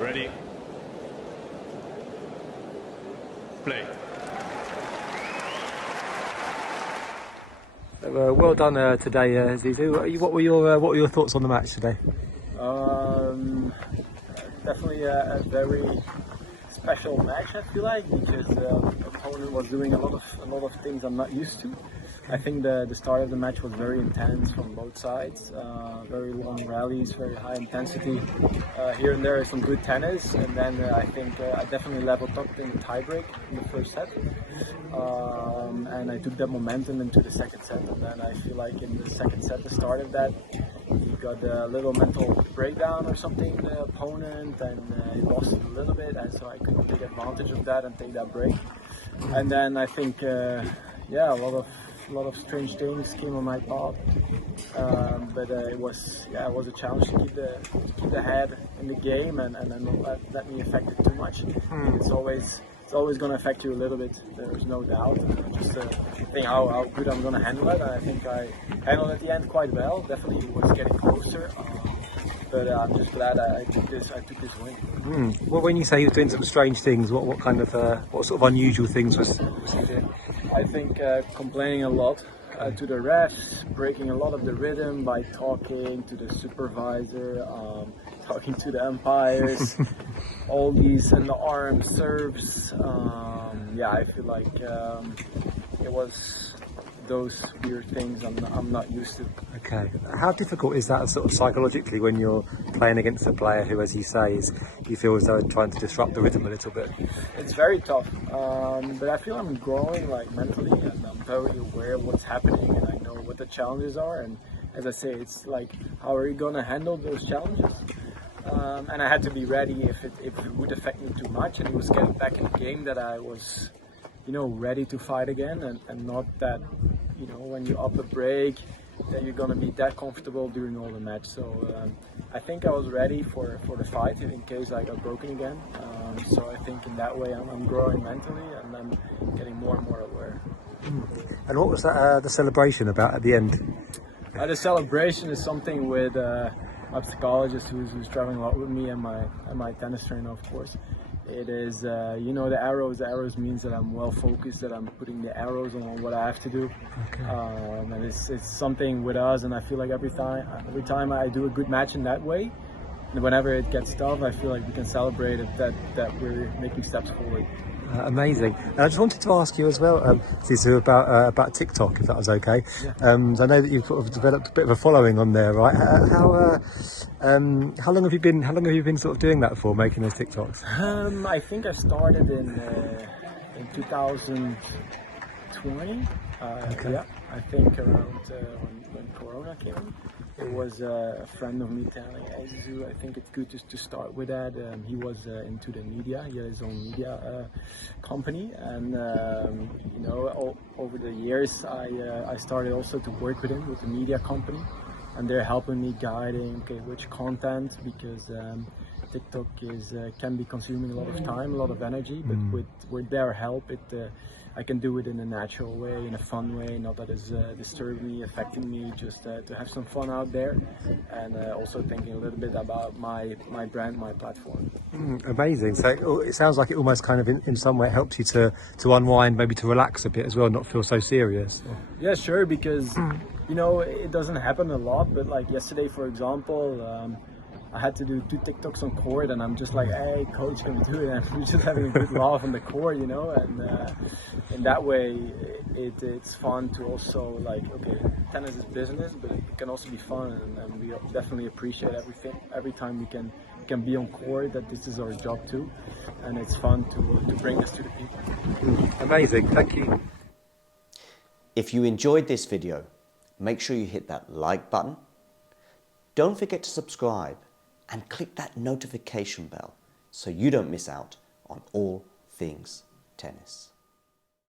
Ready. Play. Well done today, Zizou. What were your thoughts on the match today? Definitely a very special match, I feel like, because the opponent was doing a lot of things I'm not used to. I think the start of the match was very intense from both sides, very long rallies, very high intensity. Here and there some good tennis, and then I think I definitely leveled up in the tiebreak in the first set. And I took that momentum into the second set, and then I feel like in the second set, the start of that, he got a little mental breakdown or something, the opponent, and he lost it a little bit, and so I couldn't take advantage of that and take that break. And then I think, yeah, a lot of strange things came on my path, but it was a challenge to keep the head in the game and not let me affect it too much. It's always going to affect you a little bit. There's no doubt. Just think how good I'm going to handle it. And I think I handled it at the end quite well. Definitely was getting closer. But I'm just glad I took this win. Well, when you say you're doing some strange things, what sort of unusual things was he doing? I think complaining a lot to the refs, breaking a lot of the rhythm by talking to the supervisor, talking to the umpires, all these underarm serves. Yeah, I feel like it was those weird things I'm not used to. Okay. How difficult is that sort of psychologically when you're playing against a player who, as you say, you feel as though trying to disrupt the rhythm a little bit? It's very tough, but I feel I'm growing like mentally, and I'm very aware of what's happening, and I know what the challenges are. And as I say, it's like, how are you gonna handle those challenges? And I had to be ready if it would affect me too much. And it was getting back in the game that I was, ready to fight again, and not that, when you up a break, that you're gonna be that comfortable during all the match. So I think I was ready for the fight in case I got broken again. So I think in that way I'm growing mentally, and I'm getting more and more aware. And what was that, the celebration about at the end? The celebration is something with my psychologist who's traveling a lot with me, and my tennis trainer, of course. It is, the arrows. The arrows means that I'm well focused, that I'm putting the arrows on what I have to do. Okay. And it's something with us, and I feel like every time I do a good match in that way, and whenever it gets tough, I feel like we can celebrate it, that we're making steps forward. Amazing. And I just wanted to ask you as well, Zizou, about TikTok, if that was okay. Yeah. I know that you've sort of developed a bit of a following on there, right? How long have you been sort of doing that for, making those TikToks? I think I started in 2020. Okay. Yeah, I think around when Corona came in. It was a friend of me telling, hey Zizou, I think it's good to start with that. He was into the media. He had his own media company, and over the years I started also to work with him with the media company, and they're helping me guiding which content, because TikTok can be consuming a lot of time, a lot of energy, but with their help, I can do it in a natural way, in a fun way, not that it's disturbing me, affecting me, just to have some fun out there, and also thinking a little bit about my brand, my platform. Amazing. So it sounds like it almost kind of in some way helps you to unwind, maybe to relax a bit as well, not feel so serious. Yeah, sure, because it doesn't happen a lot, but like yesterday, for example, I had to do 2 TikToks on court, and I'm just like, hey coach, can we do it? And we're just having a good laugh on the court, and in that way it's fun to also, like, okay, tennis is business, but it can also be fun, and we definitely appreciate every time we can be on court, that this is our job too, and it's fun to bring this to the people. Amazing, thank you. If you enjoyed this video, make sure you hit that like button. Don't forget to subscribe and click that notification bell so you don't miss out on all things tennis.